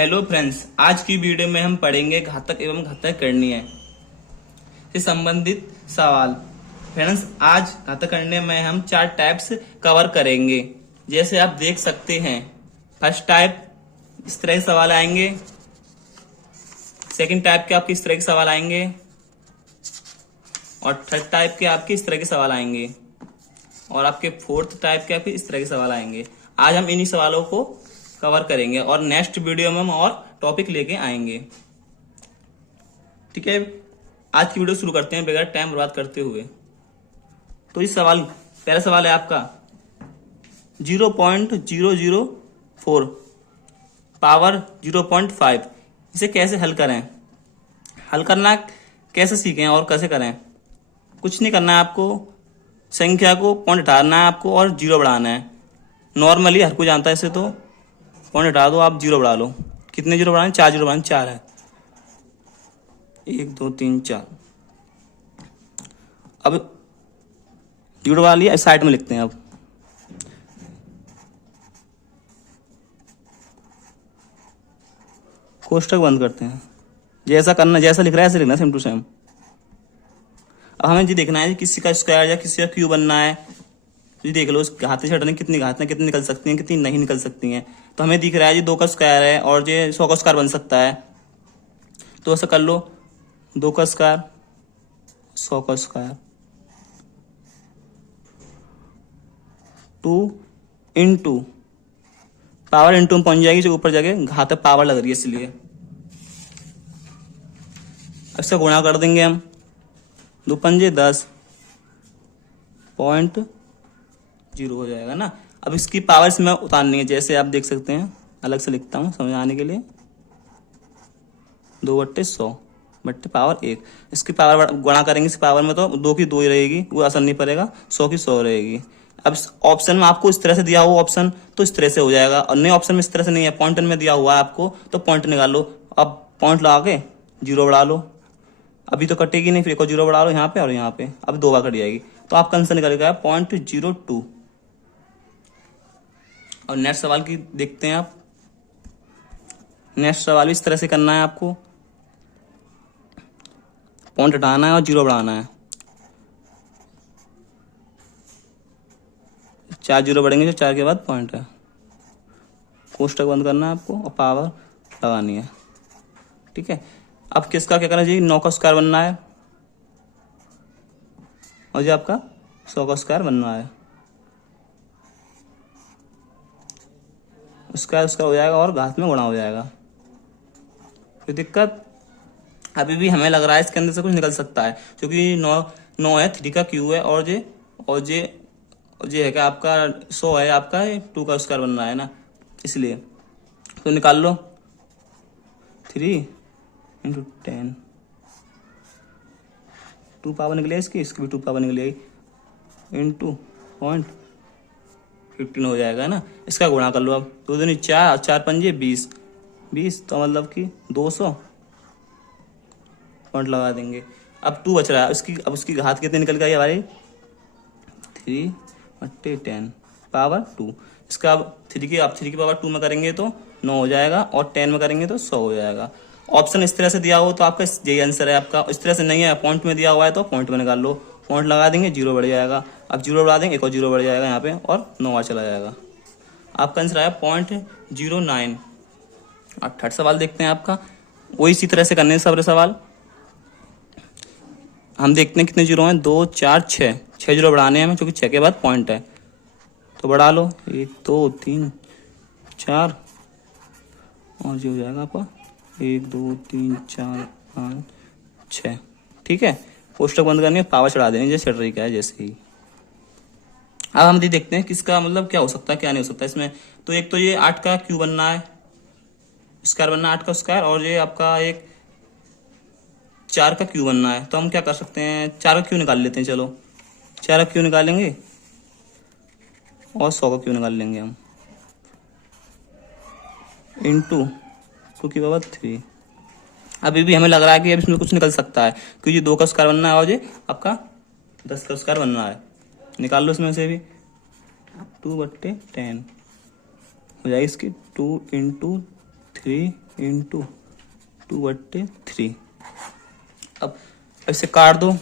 Hello friends, आज की video में हम पढ़ेंगे घातक एवं घातक करणीय से संबंधित सवाल। फ्रेंड्स, आज घातक करणीय में हम 4 टाइप्स कवर करेंगे। जैसे आप देख सकते हैं, फर्स्ट टाइप इस तरह के सवाल आएंगे, सेकंड टाइप के आपके इस तरह के सवाल आएंगे और थर्ड टाइप के आपके इस तरह के सवाल आएंगे और आपके फोर्थ टाइप के आपके इस तरह के सवाल आएंगे। आज हम इन्हीं सवालों को कवर करेंगे और नेक्स्ट वीडियो में हम और टॉपिक लेके आएंगे। ठीक है, आज की वीडियो शुरू करते हैं बगैर टाइम बर्बाद करते हुए। तो इस सवाल पहला सवाल है आपका 0.004 पावर 0.5, इसे कैसे हल करें। हल करना कैसे सीखें और कैसे करें। कुछ नहीं करना है आपको, संख्या को पॉइंट हटाना है आपको और जीरो बढ़ाना है। नॉर्मली हर कोई जानता है इसे, तो पॉइंट हटा दो, आप जीरो बढ़ा लो। कितने जीरो बढ़ाने? 4 जीरो बढ़ाने, 4 है। 1 2 3 4। अब जीरो बढ़ा लिया, साइड में लिखते हैं। अब कोष्टक बंद करते हैं। जैसा करना, जैसा लिख रहा है ऐसे लिखना, सेम टू सेम। अब हमें जी देखना है किसी का स्क्वायर या किसी का क्यूब बनना है। तो देख लो, घातें से हटाने कितनी घातें कितनी निकल सकती हैं, कितनी नहीं निकल सकती हैं। तो हमें दिख रहा है जी 2 का स्क्वायर है और ये 100 का स्क्वायर बन सकता है। तो ऐसा कर लो, 2 का स्क्वायर 100 का स्क्वायर 2 इंटू पावर इंटू में पहुंच जाएगी, जो ऊपर जगह घात पावर लग रही है इसलिए इससे गुणा कर देंगे हम। 2 पंजे 10 पॉइंट 0 हो जाएगा ना। अब इसकी पावर इसमें उतारनी है। जैसे आप देख सकते हैं, अलग से लिखता हूं समझाने के लिए। 2/100 बट्टे पावर 1। इसकी पावर गुणा करेंगे इस पावर में, तो 2 की 2 ही रहेगी, वो असर नहीं पड़ेगा। 100 की 100 रहेगी। अब ऑप्शन में आपको इस तरह से दिया हुआ ऑप्शन, तो इस तरह से हो जाएगा। और नए ऑप्शन में इस तरह से नहीं है, पॉइंट में दिया हुआ है आपको, तो पॉइंट निकाल लो। अब पॉइंट लगा के जीरो बढ़ा लो। अभी तो कटेगी नहीं, फिर एक और जीरो बढ़ा लो यहाँ पे और यहाँ पे। अब 2 बार कट जाएगी, तो आपका आंसर निकल गया 0.02। और नेक्स्ट सवाल की देखते हैं आप। नेक्स्ट सवाल भी इस तरह से करना है आपको, पॉइंट हटाना है और जीरो बढ़ाना है। 4 जीरो बढ़ेंगे, जो 4 के बाद पॉइंट है। कोष्टक बंद करना है आपको और पावर लगानी है। ठीक है, अब किसका क्या करना चाहिए? 9 का स्क्वायर बनना है और जो आपका 100 का स्क्वायर बनना है। उसका हो जाएगा और घात में गुणा हो जाएगा। कोई दिक्कत? अभी भी हमें लग रहा है इसके अंदर से कुछ निकल सकता है, क्योंकि 9 है, 3 का क्यू है और जे है क्या आपका 100 है, आपका 2 का स्क्वायर बन रहा है ना, इसलिए। तो निकाल लो, 3 इंटू 10। 2 पावर निकले इसकी भी 2 पावर निकली इंटू 0.15 हो जाएगा ना। इसका गुणा कर लो। अब 2 दूनी 4 और 4 पंजे 20, तो मतलब कि 200 पॉइंट लगा देंगे। अब 2 बच रहा है, अब उसकी घात कितनी निकल गई हमारी? 3/10 पावर 2। इसका अब 3 की पावर 2 में करेंगे तो 9 हो जाएगा और 10 में करेंगे तो 100 हो जाएगा। ऑप्शन इस तरह से दिया हो तो आपका यही आंसर है आपका। इस तरह से नहीं है, पॉइंट में दिया हुआ है तो पॉइंट में निकाल लो। पॉइंट लगा देंगे, जीरो बढ़ जाएगा। अब जीरो बढ़ा देंगे, एक और जीरो बढ़ जाएगा यहाँ पे और 9 आ चला जाएगा। आपका आंसर आया 0.09। और थर्ड सवाल देखते हैं आपका। वही इसी तरह से करने सारे सवाल। हम देखते हैं कितने जीरो हैं। 2 4 6 जीरो बढ़ाने हैं हमें, क्योंकि 6 के बाद पॉइंट है, तो बढ़ा लो। 1 2 3 4 और जो हो जाएगा आपका 1 2 3 4 5 6। ठीक है, कोष्टक बंद करनी है, पावर चढ़ा देनी जैसे चढ़ रही क्या है जैसे ही। अब हम देखते हैं किसका मतलब क्या हो सकता है क्या नहीं हो सकता इसमें। तो एक तो ये 8 का क्यू बनना है, स्क्वायर बनना है 8 का स्क्वायर, और ये आपका एक 4 का क्यू बनना है। तो हम क्या कर सकते हैं, 4 का क्यू निकाल लेते हैं। चलो 4 का क्यू निकालेंगे और 100 का क्यू निकाल लेंगे हम, इंटू 2 की पावर 3। अभी भी हमें लग रहा है कि अब इसमें कुछ निकल सकता है, क्योंकि 2 का स्क्वायर बनना है और ये आपका 10 का स्क्वायर बनना है। निकाल लो इसमें से भी। 2/10 हो जाएगी इसकी 2 इंटू 3 इंटू 2/3। अब इसे काट दो,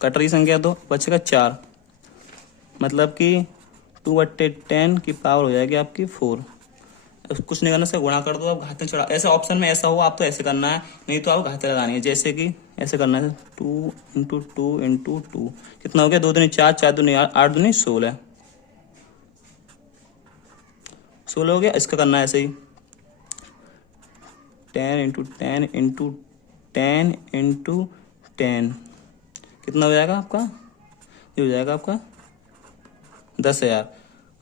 कट रही संख्या दो, बचेगा 4, मतलब कि 2/10 की पावर हो जाएगी आपकी 4। कुछ नहीं करना, से गुणा कर दो, आप घातें चढ़ा, ऐसे ऑप्शन में ऐसा हो आप तो ऐसे करना है, नहीं तो आप घातें लगानी है, जैसे कि ऐसे करना है 2 × 2 × 2 कितना हो गया, 2 दूनी 4, 4 दूनी 8, 8 दूनी 16, 16 हो गया। इसका करना है ऐसे ही 10 × 10 × 10 × 10 कितना हो जाएगा आपका, ये हो जाएगा आपका 10,000।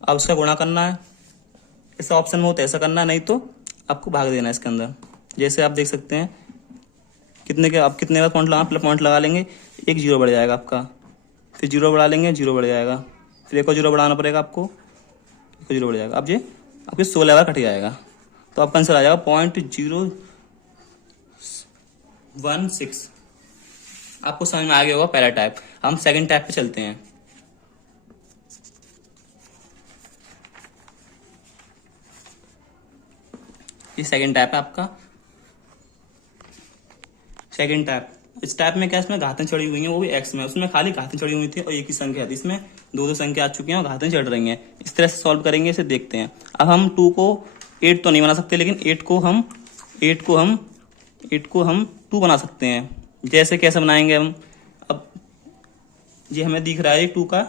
अब उसका गुणा करना है, ऐसा ऑप्शन में हो तो ऐसा करना है, नहीं तो आपको भाग देना है इसके अंदर। जैसे आप देख सकते हैं कितने के, आप कितने बार पॉइंट लगा लेंगे, एक जीरो बढ़ जाएगा आपका, फिर जीरो बढ़ा लेंगे, जीरो बढ़ जाएगा, फिर एक और जीरो बढ़ाना पड़ेगा आपको, एक और जीरो बढ़ जाएगा। अब ये आपके 16 बार कट जाएगा, तो आपका आंसर आ जाएगा 0.016। आपको समझ में आ गया होगा पहला टाइप। हम सेकंड टाइप पे चलते हैं। ये सेकंड टाइप है आपका, सेकंड टाइप। इस टाइप में क्या, इसमें घातें चढ़ी हुई हैं, वो भी एक्स में, उसमें खाली घातें चढ़ी हुई थी और एक ही संख्या थी, इसमें दो दो संख्या आ चुकी हैं और घातें चढ़ रही हैं। इस तरह से सॉल्व करेंगे, इसे देखते हैं। अब हम 2 को 8 तो नहीं बना सकते, लेकिन 8 को हम 2 बना सकते हैं। जैसे कैसे बनाएंगे हम, अब ये हमें दिख रहा है 2 का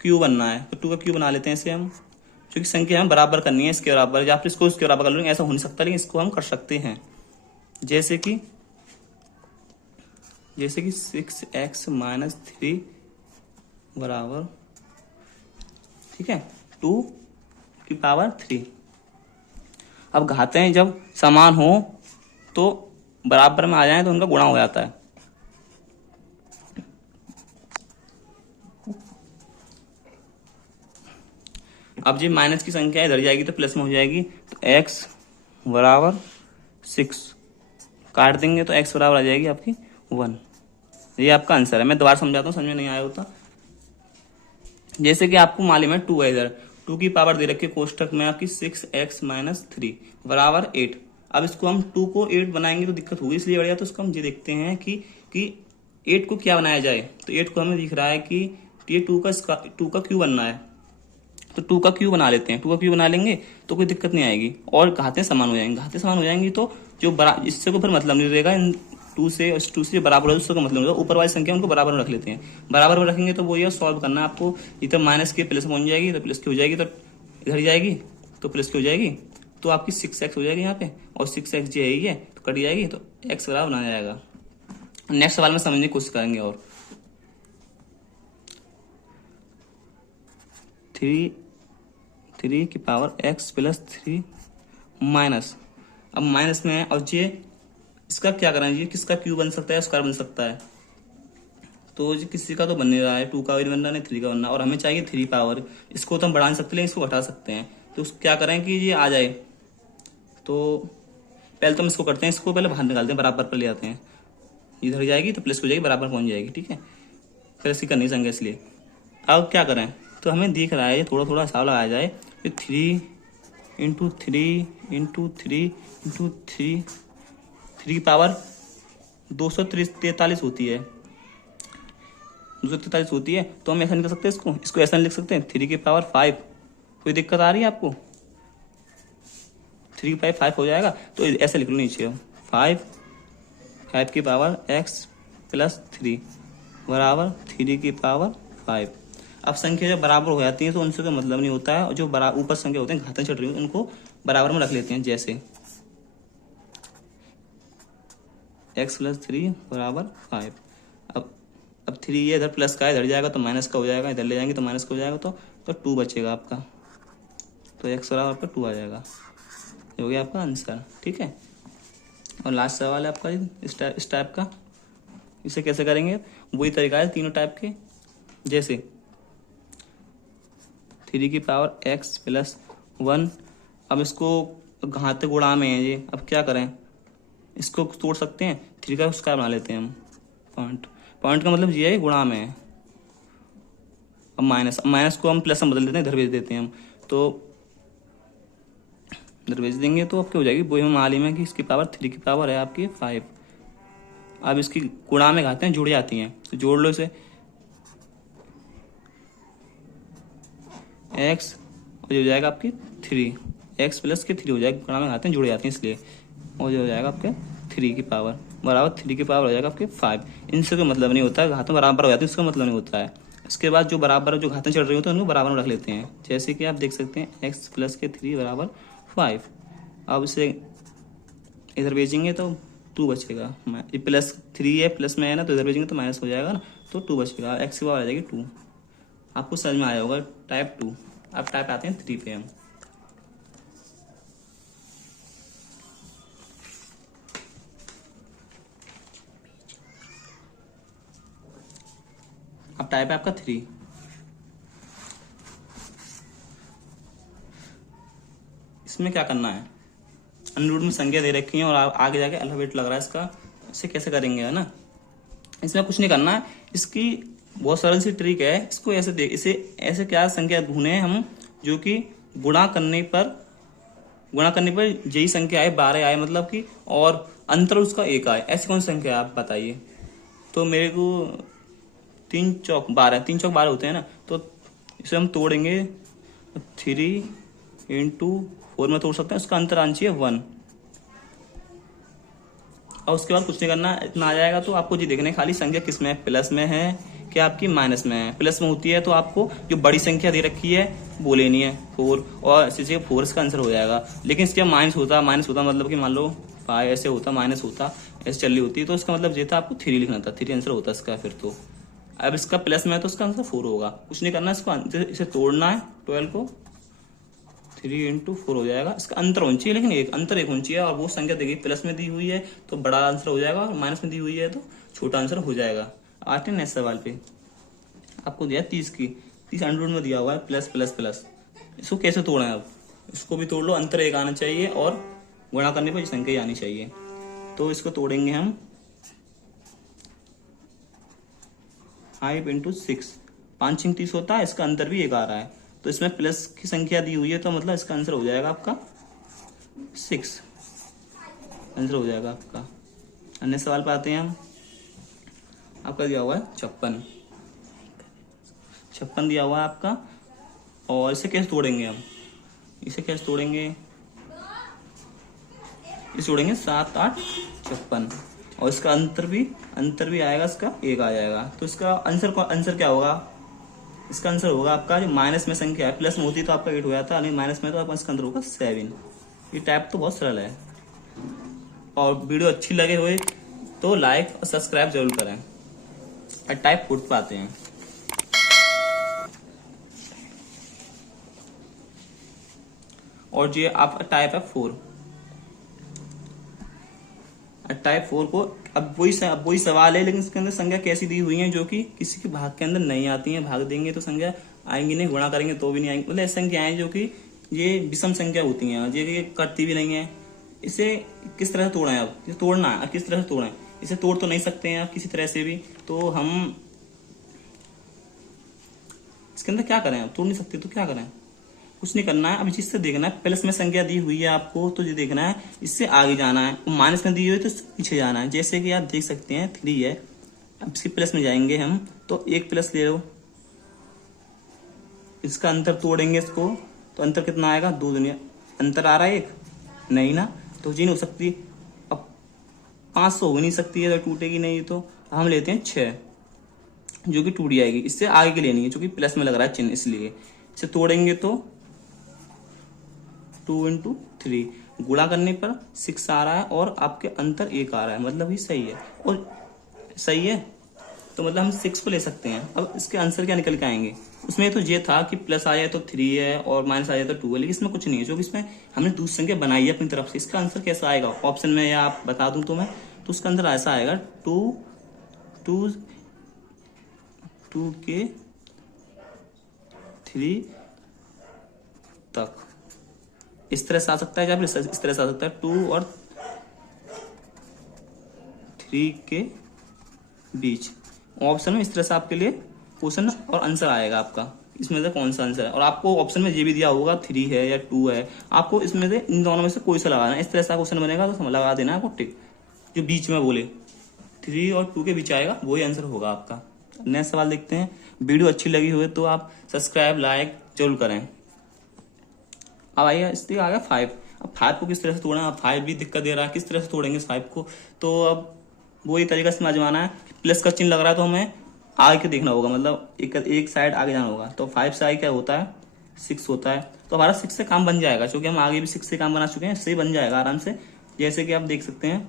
क्यू बनना है, तो 2 का क्यू बना लेते हैं इसे हम, क्योंकि संख्या हमें बराबर करनी है इसके बराबर, या फिर इसको इसके बराबर कर लेंगे, ऐसा हो नहीं सकता, लेकिन इसको हम कर सकते हैं। जैसे कि 6x - 3 बराबर, ठीक है, 2 की पावर 3। अब घातें जब समान हो तो बराबर में आ जाए तो उनका गुणा हो जाता है। अब जी माइनस की संख्या इधर जाएगी तो प्लस में हो जाएगी, तो x बराबर 6 काट देंगे तो x बराबर आ जाएगी आपकी 1। ये आपका आंसर है। मैं दोबारा समझाता हूँ, समझ में नहीं आया होता। जैसे कि आपको मालूम है 2 है, इधर 2 की पावर दे रखी है कोष्टक में आपकी 6x - 3 बराबर 8। अब इसको हम 2 को 8 बनाएंगे तो दिक्कत होगी, इसलिए बढ़िया तो इसको हम ये देखते हैं कि 8 को क्या बनाया जाए। तो 8 को हमें दिख रहा है कि ये 2 का क्यू बनना है, तो 2 का क्यू बना लेते हैं। 2 का क्यू बना लेंगे तो कोई दिक्कत नहीं आएगी और घातें समान हो जाएंगी। घातें समान हो जाएंगी तो जो इससे को फिर मतलब नहीं रहेगा, 2 से बराबर है उससे का मतलब नहीं होगा। ऊपर वाली संख्या उनको बराबर में रख लेते हैं, बराबर में रखेंगे तो वो ये सॉल्व करना है आपको। इधर माइनस के प्लस में हो जाएगी तो प्लस की हो जाएगी, तो इधर जाएगी तो प्लस की हो जाएगी, तो आपकी 6x हो जाएगी यहाँ पे, और 6x जो है ये तो कट जाएगी, तो x बराबर बना जाएगा। नेक्स्ट सवाल में समझने की कोशिश करेंगे। और 3 की पावर x + 3 माइनस, अब माइनस में है और ये इसका क्या करना है, ये किसका क्यू बन सकता है, स्क्वायर बन सकता है, तो ये किसी का तो बन नहीं रहा है, 2 का भी बन रहा है, 3 का बनना, और हमें चाहिए 3 पावर। इसको तो हम बढ़ा नहीं सकते, लेकिन इसको घटा सकते हैं। तो क्या करें कि ये आ जाए, तो पहले तो हम इसको करते हैं, इसको पहले बाहर निकालते हैं, बराबर पर ले आते हैं, इधर जाएगी तो प्लस हो जाएगी, बराबर पहुंच जाएगी, ठीक है। फिर इसकी करनी संख्या, इसलिए अब क्या करें, तो हमें दिख रहा है थोड़ा थोड़ा हिसाब लगाया जाए, 3 × 3 × 3 × 3 की पावर 243 होती है, 243 होती है। तो हम ऐसा नहीं कर सकते, इसको ऐसा नहीं लिख सकते, 3 की पावर 5। कोई दिक्कत आ रही है आपको, 3 की पावर 5 हो जाएगा, तो ऐसे लिख लो नीचे 5 की पावर x + 3 बराबर 3 की पावर 5। अब संख्या जब बराबर हो जाती है तो उनसे कोई मतलब नहीं होता है, और जो ऊपर संख्या होते हैं घातें चढ़ रही हैं उनको बराबर में रख लेते हैं। जैसे x + 3 बराबर 5। अब 3 ये इधर प्लस का इधर जाएगा तो माइनस का हो जाएगा, इधर ले जाएंगे तो माइनस का हो जाएगा, तो 2 बचेगा आपका, तो x बराबर आपका 2 आ जाएगा। ये हो गया आपका आंसर, ठीक है। और लास्ट सवाल है आपका इस टाइप का, इसे कैसे करेंगे, वही तरीका है तीनों टाइप के। जैसे 3 की पावर x + 1, अब इसको घाते गुणा में है ये, अब क्या करें, इसको तोड़ सकते हैं, 3 का स्क्वायर बना लेते हैं हम। पॉइंट का मतलब ये है गुणा में है। अब माइनस को हम प्लस में बदल देते हैं, इधर भेज देते हैं हम, तो इधर भेज देंगे तो आपकी हो जाएगी। वही हम मालूम है कि इसकी पावर 3 की पावर है आपकी 5। अब इसकी गुणा में घातें जुड़ जाती हैं तो जोड़ लो इसे, एक्स और हो जाएगा आपकी 3, एक्स प्लस के 3 हो जाएगा, गुणा में घातें जुड़ जाती हैं इसलिए, और जो हो जाएगा आपके 3 की पावर बराबर 3 की पावर हो जाएगा आपके 5। इनसे कोई मतलब नहीं होता है, घातें बराबर हो जाती है इसका मतलब नहीं होता है। इसके बाद जो बराबर जो घातें चढ़ रही होती हैं उनको बराबर में रख लेते हैं, जैसे कि आप देख सकते हैं एक्स प्लस के 3 बराबर 5। अब इसे इधर भेजेंगे तो 2 बचेगा, ये प्लस 3 है, प्लस में है ना, तो इधर भेजेंगे तो माइनस हो जाएगा ना, तो 2 बचेगा, एक्स की पावर आ जाएगी 2। आपको समझ में आया होगा टाइप 2। अब टाइप आते हैं 3 पे हम। अब टाइप है आपका 3। इसमें क्या करना है, अंडर रूट में संख्या दे रखी है और आगे जाके अल्फाबेट लग रहा है इसका, इसे कैसे करेंगे, है ना। इसमें कुछ नहीं करना है, इसकी बहुत सरल सी ट्रिक है। इसको ऐसे देख, इसे ऐसे क्या संख्या ढूंढे हम जो कि गुणा करने पर यही संख्या आए 12 आए, मतलब कि और अंतर उसका 1 आए, ऐसी कौन सी संख्या आप बताइए। तो मेरे को 3 चौक 12, 3 चौक 12 होते हैं ना, तो इसे हम तोड़ेंगे 3 × 4 में तोड़ सकते हैं, उसका अंतर आना चाहिए 1। और उसके बाद कुछ नहीं करना, इतना आ जाएगा। तो आपको जी देखना है खाली संख्या किस में है, प्लस में है कि आपकी माइनस में है। प्लस में होती है तो आपको जो बड़ी संख्या दे रखी है वो लेनी है 4, और इसी से 4 इसका आंसर हो जाएगा। लेकिन इसके माइनस होता मतलब कि मान लो 5 ऐसे होता, माइनस होता, ऐसे चल रही होती, तो इसका मतलब ये था आपको 3 लिखना था, 3 आंसर होता इसका फिर। तो अब इसका प्लस में है तो इसका आंसर 4 होगा। कुछ नहीं करना, इसको इसे तोड़ना है, 12 को 3 × 4 हो जाएगा। इसका अंतर होना चाहिए, लेकिन एक अंतर एक होना चाहिए, और वो संख्या देखिए प्लस में दी हुई है तो बड़ा आंसर हो जाएगा, और माइनस में दी हुई है तो छोटा आंसर हो जाएगा। आते हैं नेक्स्ट सवाल पे। आपको दिया 30 की, 30 अंडर रूट में दिया हुआ है प्लस प्लस प्लस, इसको कैसे तोड़ना है। अब इसको भी तोड़ लो, अंतर एक आना चाहिए और गुणा करने पर संख्या आनी चाहिए। तो इसको तोड़ेंगे हम 5 × 6, 5 × 30 होता है, इसका अंतर भी 1 आ रहा है, तो इसमें प्लस की संख्या दी हुई है तो मतलब इसका आंसर हो जाएगा आपका 6, आंसर हो जाएगा आपका। अन्य सवाल पे आते हैं हम। आपका दिया हुआ है 56 दिया हुआ है आपका, और इसे कैसे तोड़ेंगे हम, इसे कैसे तोड़ेंगे, इसे तोड़ेंगे 7, 8, 56, और इसका अंतर भी आएगा, इसका 1 आ जाएगा। तो इसका आंसर क्या होगा, इसका आंसर होगा आपका जो माइनस में संख्या है, प्लस में होती तो आपका 8 हो जाता, नहीं माइनस में तो आपका इसका आंसर होगा 7। ये टाइप तो बहुत सरल है, और वीडियो अच्छी लगे हुए तो लाइक और सब्सक्राइब जरूर करें। और टाइप 4 पे आते हैं। और ये आपका टाइप है 4। टाइप 4 को अब वही सवाल है, लेकिन इसके अंदर संख्या कैसी दी हुई है जो कि किसी के भाग के अंदर नहीं आती है। भाग देंगे तो संख्या आएंगी नहीं, गुणा करेंगे तो भी नहीं आएंगी, मतलब ऐसी संख्याएं जो कि ये विषम संख्या होती हैं, ये कटती भी नहीं है। इसे किस तरह से तोड़ा है, अब इसे तोड़ना है, किस तरह से तोड़ा है, इसे तोड़ तो नहीं सकते हैं आप किसी तरह से भी, तो हम इसके अंदर क्या करें, अब तोड़ नहीं सकते तो क्या करें, कुछ नहीं करना है। अब इससे देखना है, प्लस में संख्या दी हुई है आपको तो ये देखना है, इससे आगे जाना है, माइनस में दी हुई है तो पीछे जाना है। जैसे कि आप देख सकते हैं 3 है, अब इसके प्लस में जाएंगे हम तो 1 प्लस ले लो, इसका अंतर तोड़ेंगे इसको तो अंतर कितना आएगा, 2 दुनिया अंतर आ रहा है 1 नहीं ना, तो जी नहीं हो सकती। अब 500 हो नहीं सकती है तो टूटेगी नहीं, तो हम लेते हैं 6 जो कि टूट जाएगी, इससे आगे की लेनी है जो कि प्लस में लग रहा है चिन्ह, इसलिए इसे तोड़ेंगे तो 2 × 3 गुणा करने पर 6 आ रहा है और आपके अंतर 1 आ रहा है, मतलब ही सही है। और सही है तो मतलब हम 6 को ले सकते हैं। अब इसके आंसर क्या निकल के आएंगे, उसमें तो ये था कि प्लस आ जाए तो 3 है और माइनस आ जाए तो 2 है, लेकिन इसमें कुछ नहीं है, जो कि इसमें हमने दूसरी संख्या बनाई है अपनी तरफ से। इसका आंसर कैसा आएगा ऑप्शन में, या आप बता दूं तो मैं, तो उसका आंसर ऐसा आएगा 2 के 3 तक, इस तरह से आ सकता है, या फिर इस तरह से आ सकता है 2 और 3 के बीच। ऑप्शन में इस तरह से आपके लिए क्वेश्चन और आंसर आएगा आपका। इसमें से कौन सा आंसर है। और आपको ऑप्शन में ये भी दिया होगा 3 है या 2 है, आपको इसमें से इन दोनों में से कोई सा लगाना है। इस तरह से क्वेश्चन बनेगा तो लगा देना है आपको टिक, जो बीच में बोले 3 और 2 के बीच आएगा वही आंसर होगा आपका। नेक्स्ट सवाल देखते हैं। वीडियो अच्छी लगी हुई तो आप सब्सक्राइब लाइक जरूर करें। अब आइए इसलिए आ गया 5। अब 5 को किस तरह से तोड़ना है, 5 भी दिक्कत दे रहा है, किस तरह से तोड़ेंगे 5 को। तो अब वही तरीका से आजमाना है। प्लस का चिन्ह लग रहा है तो हमें आगे के देखना होगा, मतलब एक साइड आगे जाना होगा। तो 5 से आगे क्या होता है 6 होता है, तो हमारा 6 से काम बन जाएगा, क्योंकि हम आगे भी 6 से काम बना चुके हैं, इससे ही बन जाएगा आराम से। जैसे कि आप देख सकते हैं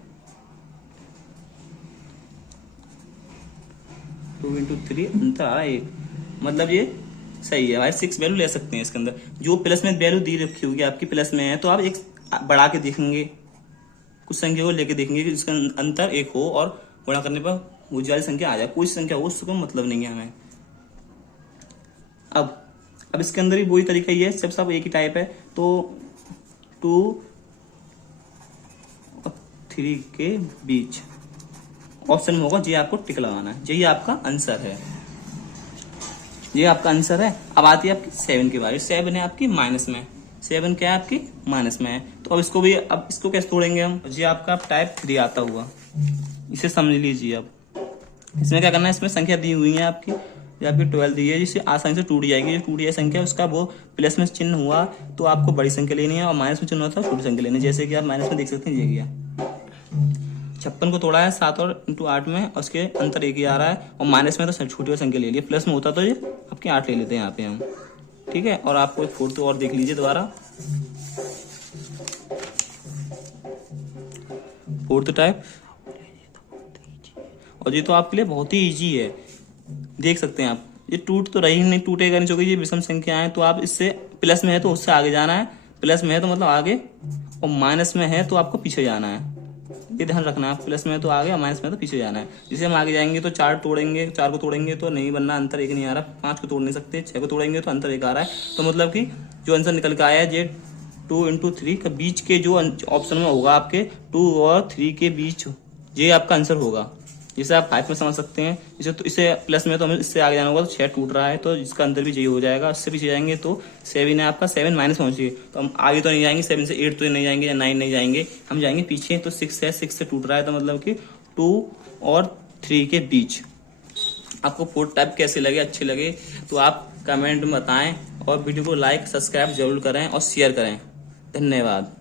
2 into 3 अंतर आ रहा है 1, मतलब ये सही है भाई। 6 वैल्यू ले सकते हैं इसके अंदर। जो प्लस में वैल्यू दी रखी होगी आपकी प्लस में है, तो आप एक बढ़ा के देखेंगे, कुछ संख्या को लेके देखेंगे कि जिसका अंतर 1 हो और गुणा करने पर वो वाली संख्या आ जाए। कोई संख्या हो उसको मतलब नहीं है हमें। अब इसके अंदर भी वही तरीका ही है, सब एक ही टाइप है। तो 2 और 3 के बीच ऑप्शन में होगा, ये आपको टिक लगाना है, यही आपका आंसर है, ये आपका आंसर है। अब आती है आपकी 7 की बारी। 7 है आपकी माइनस में, 7 क्या है आपकी माइनस में है। तो अब इसको कैसे तोड़ेंगे हम, ये आपका टाइप 3 आता हुआ, इसे समझ लीजिए। अब इसमें क्या करना है, इसमें संख्या दी हुई है आपकी, ये आपकी 12 दी है, जिससे आसानी से टूट जाएगी। जो टूट जाए संख्या उसका वो प्लस में चिन्ह हुआ तो आपको बड़ी संख्या लेनी है, और माइनस में चिन्ह होता है छोटी संख्या लेनी है। जैसे कि आप माइनस में देख सकते हैं ये गया 56 को तोड़ा है 7 और इंटू 8 में, और उसके अंतर 1 ही आ रहा है, और माइनस में तो छोटी वाली संख्या ले ली, प्लस में होता तो ये आपके 8 ले लेते हैं यहाँ पे हम, ठीक है। और आपको एक फोर्थ और देख लीजिए दोबारा, फोर्थ टाइप, और ये तो आपके लिए बहुत ही इजी है, देख सकते हैं आप। ये टूट तो रही नहीं, टूटेगा नहीं, क्योंकि ये विषम संख्या है। तो आप इससे प्लस में है तो उससे आगे जाना है, प्लस में है तो मतलब आगे, और माइनस में है तो आपको पीछे जाना है, ये ध्यान रखना है। प्लस में है तो आगे और माइनस में है तो पीछे जाना है। जैसे हम आगे जाएंगे तो 4 तोड़ेंगे, 4 को तोड़ेंगे तो नहीं बनना, अंतर 1 नहीं आ रहा। 5 को तोड़ नहीं सकते, 6 को तोड़ेंगे तो अंतर 1 आ रहा है। तो मतलब कि जो आंसर निकल के आया है, ये 2 into 3 के बीच के जो ऑप्शन में होगा आपके 2 और 3 के बीच, ये आपका आंसर होगा। जिसे आप 5 में समझ सकते हैं। इसे तो इसे प्लस में तो हमें इससे आगे जाना होगा, तो 6 टूट रहा है तो इसका अंतर भी यही हो जाएगा। इससे पीछे जाएंगे तो 7 है आपका, 7 माइनस पहुंचिए, तो हम आगे तो नहीं जाएंगे, 7 से 8 तो नहीं जाएंगे या 9 नहीं जाएंगे, हम जाएंगे पीछे। तो 6 है, 6 से टूट रहा है, तो मतलब कि 2 और 3 के बीच। आपको फोर्थ टाइप कैसे लगे, अच्छे लगे तो आप कमेंट में बताएं, और वीडियो को लाइक सब्सक्राइब जरूर करें और शेयर करें। धन्यवाद।